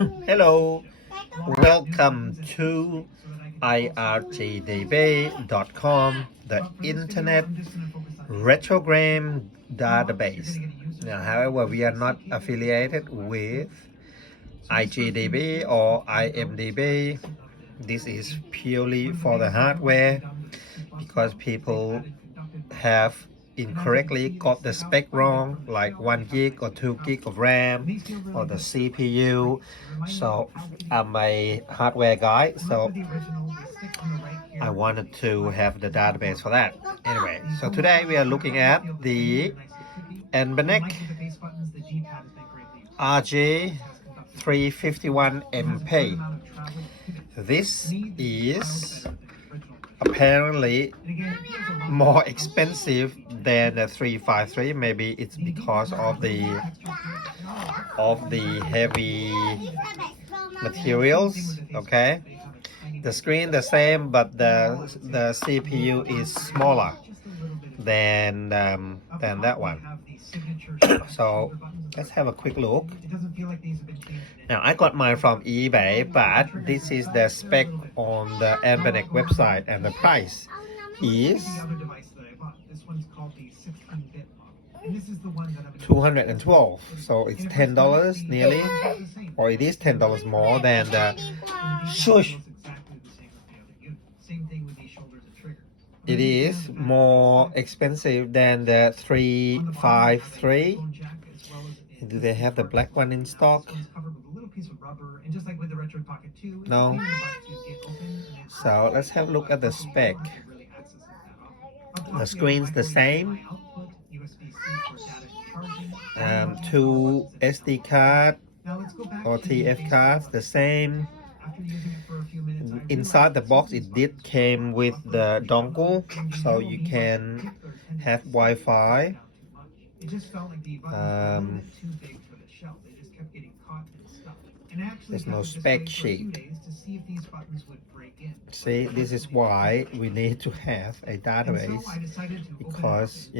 Hello, welcome to rg351mp.com, the internet retrogram database. Now, however, we are not affiliated with IGDB or IMDB. This is purely for the hardware because people have incorrectly got the spec wrong, like 1 gig or 2 gig of RAM or the CPU. So I'm a hardware guy, so I wanted to have the database for that. Anyway, so today we are looking at the Anbernic rg351mp. This is apparently more expensive than the 353. Maybe it's because of the heavy materials. Okay, the screen the same, but the CPU is smaller than that one. So let's have a quick look. Now I got mine from eBay, but this is the spec on the Anbernic website, and the price is $212. So it's $10 nearly, or it is $10 more than the shush. It is more expensive than the 353. Do they have the black one in stock? No. So let's have a look at the spec. The screen's the same. 2 SD card or TF cards the same. Inside the box it did came with the dongle, so you can have Wi-Fi. There's no spec sheet. See, this is why we need to have a database, because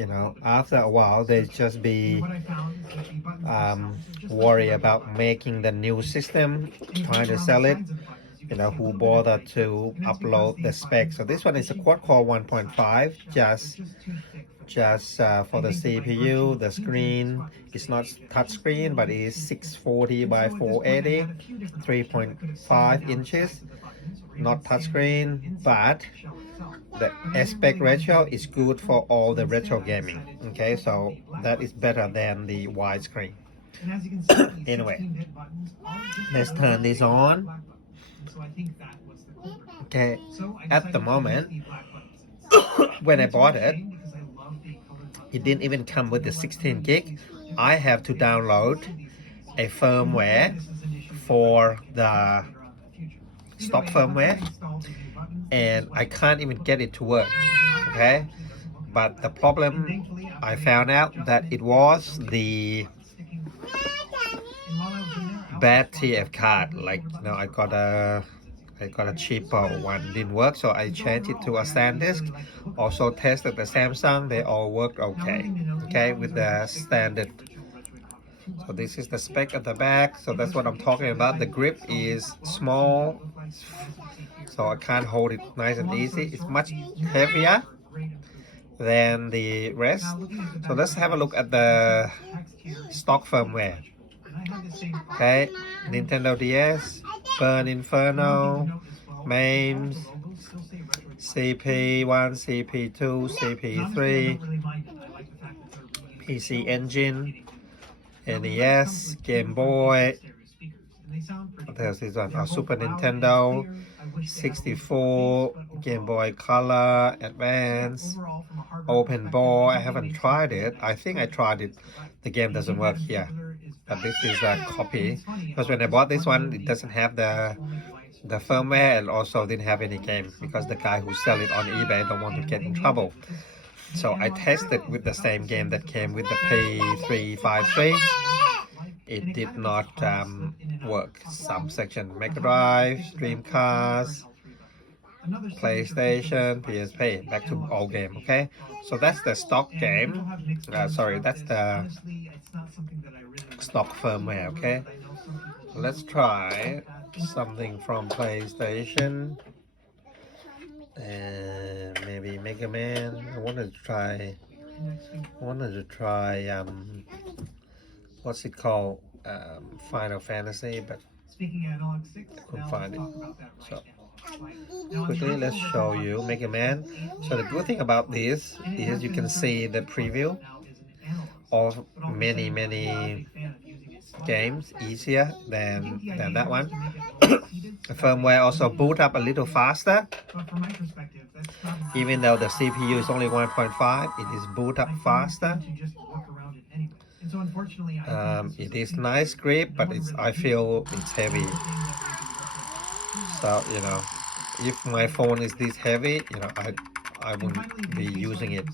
after a while they just be worry about making the new system, trying to sell it. Who bother to upload the specs. So this one is a quad-core 1.5, just for the CPU. The screen is not touch screen, but it is 640 by 480, 3.5 inches. Not touch screen, but the aspect ratio is good for all the retro gaming. Okay, so that is better than the widescreen. Anyway, let's turn this on. Okay, at the moment, when I bought it, it didn't even come with the 16 gig. I have to download a firmware for the stock firmware, and I can't even get it to work. Okay, but the problem, I found out that it was the bad TF card. Like, I got a cheaper one, didn't work, so I changed it to a SanDisk. Also tested the Samsung, they all worked okay with the standard. So this is the spec at the back. So that's what I'm talking about. The grip is small, so I can't hold it nice and easy. It's much heavier than the rest. So let's have a look at the stock firmware. Okay, Nintendo DS, Burn Inferno, MAMES, CP1, CP2, CP3, PC Engine, NES, Game Boy, there's this one, Super Nintendo, 64, Game Boy Color, Advance, Open Ball. I haven't tried it. I think I tried it. The game doesn't work here, but this is a copy, because when I bought this one, it doesn't have the firmware, and also didn't have any game, because the guy who sell it on eBay don't want to get in trouble. So I tested with the same game that came with the P353. It did not work. Some section Mega Drive, Dreamcast, PlayStation, PSP, back to all game. Okay, so that's the stock game. Sorry, that's the stock firmware. Okay, let's try something from PlayStation and maybe Mega Man. I wanted to try what's it called, Final Fantasy, but I couldn't find it. So quickly, let's show you Mega Man. So the good thing about this is you can see the preview of many games easier than that one. The firmware also boot up a little faster. Even though the CPU is only 1.5, it is boot up faster. It is nice grip, but I feel it's heavy. So if my phone is this heavy, I wouldn't be using it.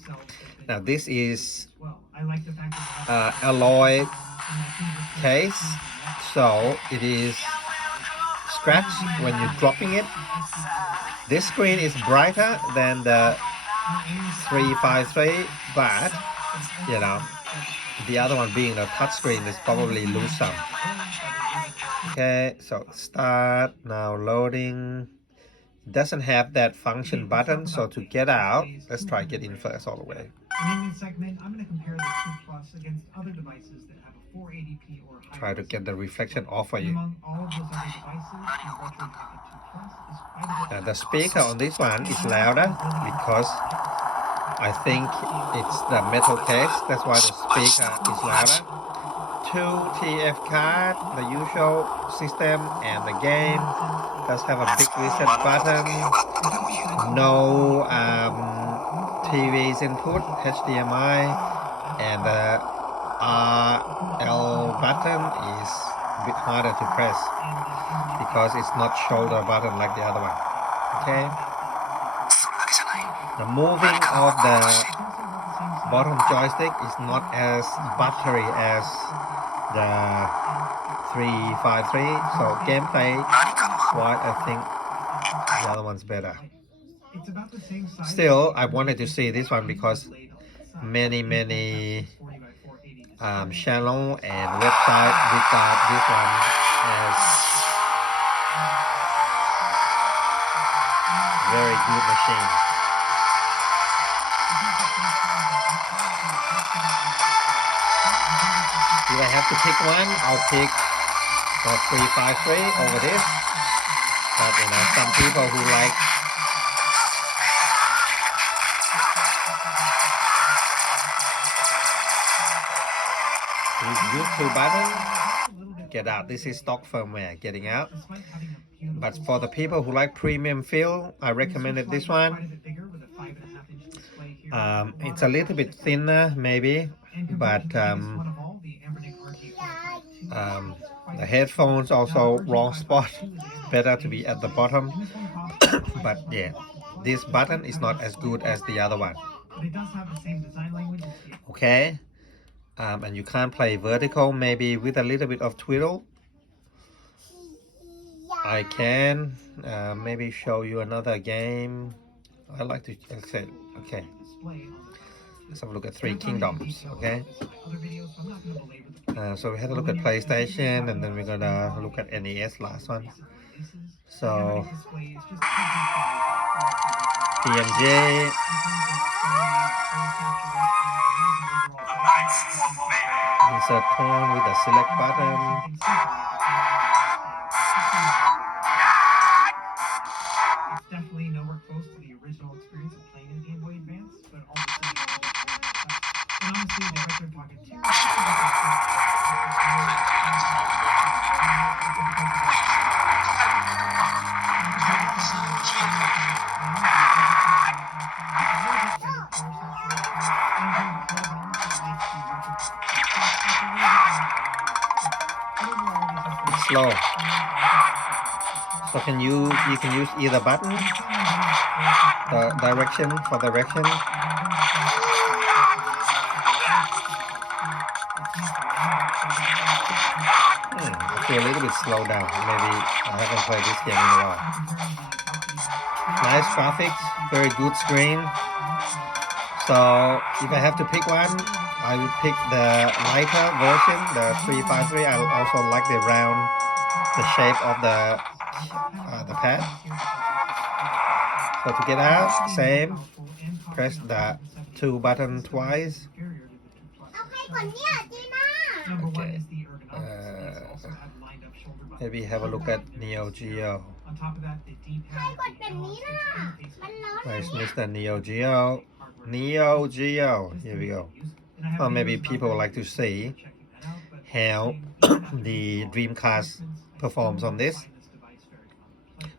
Now this is alloy case, so it is scratch when you're dropping it. This screen is brighter than the 353, but the other one being the touch screen is probably lose some. Okay, so start now, loading. Doesn't have that function button, so to get out, let's try get in first all the way. In this segment, I'm going to compare the 2 Plus against other devices that have a 480p or higher. Try to get the reflection off for you. Among all of those other devices, the Retro Pocket 2 Plus is quite a bit. The speaker on this one is louder because I think it's the metal case. That's why the speaker is louder. 2 TF card, the usual system, and the game does have a big reset button. No TV's input, HDMI, and the RL button is a bit harder to press because it's not shoulder button like the other one. Okay. The moving of the bottom joystick is not as buttery as the 353, so gameplay wise I think the other one's better. Still, I wanted to see this one because many channel and website regard this one as very good machine. If I have to pick one, I'll pick the 353 over this. But some people who like use 2 buttons, get out. This is stock firmware, getting out. But for the people who like premium feel, I recommended this one. It's a little bit thinner maybe, but the headphones also wrong spot, better to be at the bottom. But yeah, this button is not as good as the other one. Okay, and you can't play vertical, maybe with a little bit of twiddle. I can maybe show you another game. I like to say, okay, let's have a look at 3 Kingdoms. Okay, so we had a look at PlayStation, and then we're gonna look at NES last one. So PMJ, insert corn with the select button. It's definitely nowhere close to the original experience of playing a Game Boy Advance, but all the same, and honestly, the Retro Pocket 2 It's slow. So you can use either button, the direction for direction. I feel a little bit slowed down. Maybe I haven't played this game in a while. Nice graphics, very good screen. So if I have to pick one, I would pick the lighter version, the 353. I also like the round the shape of the pad. So to get out, same, press the 2 button twice. Okay. Maybe have a look at Neo Geo. Nice, Mr. Neo Geo. Neo Geo. Here we go. Or maybe people would like to see how the Dreamcast performs on this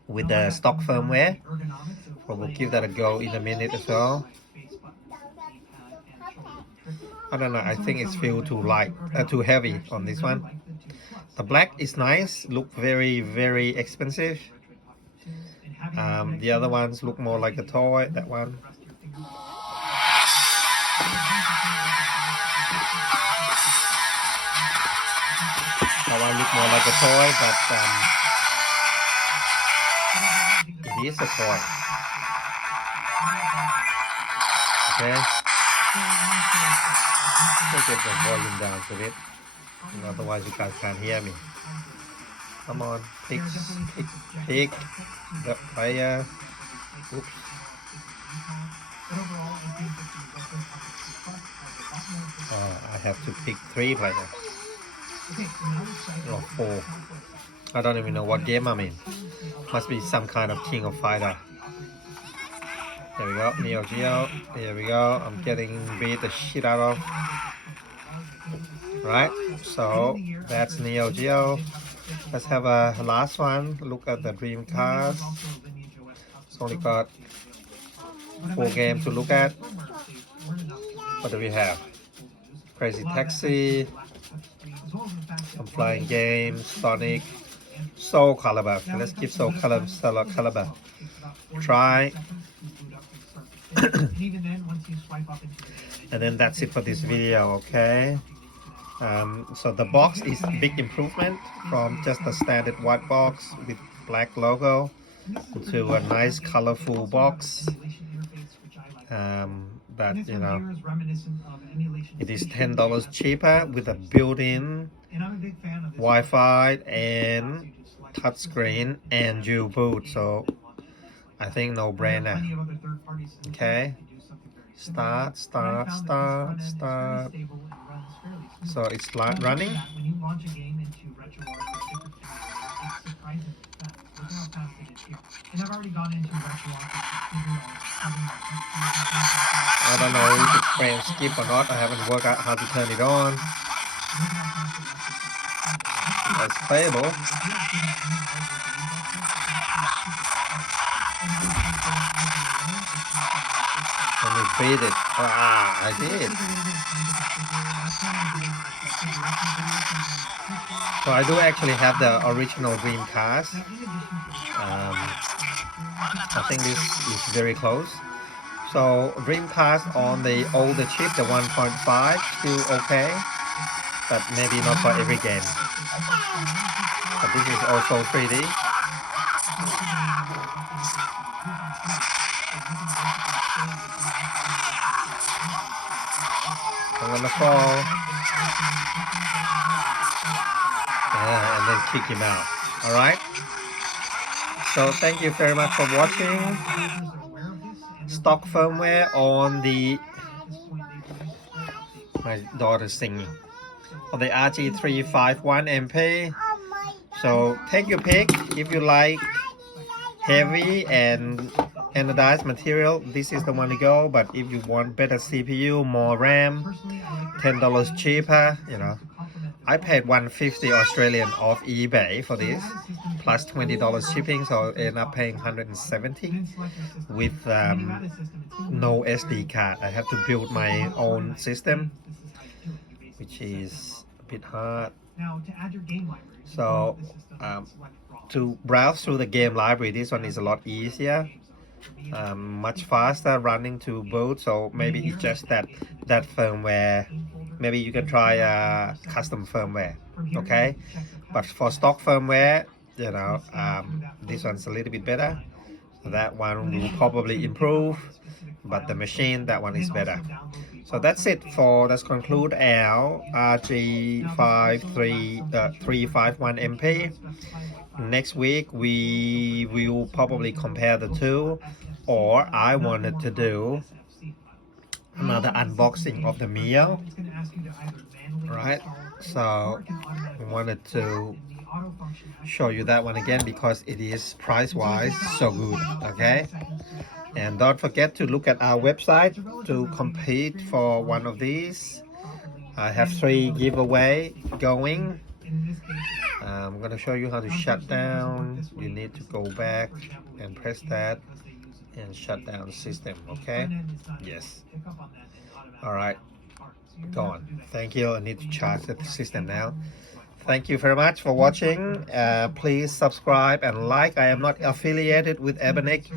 with the stock firmware. So we'll give that a go in a minute as well. I don't know, I think it's feel too light, too heavy on this one. The black is nice, look very expensive. The other ones look more like a toy, that one. That one look more like a toy, but it is a toy. Okay. Let's get the volume down a bit. Otherwise you guys can't hear me. Come on, pick the player. Oops. I have to pick 3 players. Or 4. I don't even know what game I'm in. Must be some kind of King of Fighter. There we go, Neo Geo. Here we go. I'm getting beat the shit out of. Right, so that's Neo Geo. Let's have a last one. Look at the Dreamcast. It's only got 4 games to look at. What do we have? Crazy Taxi, some flying games, Sonic, Soul Calibur. Let's give Soul Calibur try. And then that's it for this video, okay? So the box is a big improvement from just a standard white box with black logo to a nice colorful box. But you know, it is $10 cheaper with a built-in Wi-Fi and touchscreen and dual boot. So I think no brainer. Okay, start. So it's running. I don't know if it's frame skip or not. I haven't worked out how to turn it on. It's playable. Let me beat it. I did. So I do actually have the original Dreamcast. I think this is very close. So Dreamcast on the older chip, the 1.5, still okay, but maybe not for every game. But this is also 3D. I'm gonna fall. Yeah, and then kick him out. Alright? So thank you very much for watching. Stock firmware on the... My daughter's singing. On the rg351mp. So take your pick. If you like heavy and anodized material, this is the one to go. But if you want better CPU, more RAM, $10 cheaper, you know. I paid $150 Australian off eBay for this, plus $20 shipping, so I end up paying $170 with no SD card. I have to build my own system, which is a bit hard. So to browse through the game library, this one is a lot easier, much faster running to boot. So maybe it's just that firmware. Maybe you can try custom firmware, okay? But for stock firmware, you know, this one's a little bit better. That one will probably improve, but the machine, that one is better. So that's it for, let's conclude our rg351mp. Next week we will probably compare the two, or I wanted to do another unboxing of the meal, right? So I wanted to show you that one again because it is price wise so good. Okay, and don't forget to look at our website to compete for one of these. I have 3 giveaway going. I'm going to show you how to shut down. You need to go back and press that and shut down the system. Okay, yes. All right, go on. Thank you. I need to charge the system now. Thank you very much for watching. Please subscribe and like. I am not affiliated with Anbernic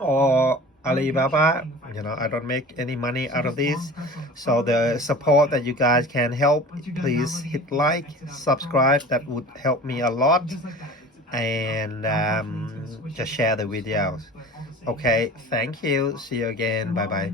or Alibaba. You know, I don't make any money out of this. So the support that you guys can help, please hit like, subscribe. That would help me a lot. And just share the videos. Okay, thank you. See you again. Bye bye.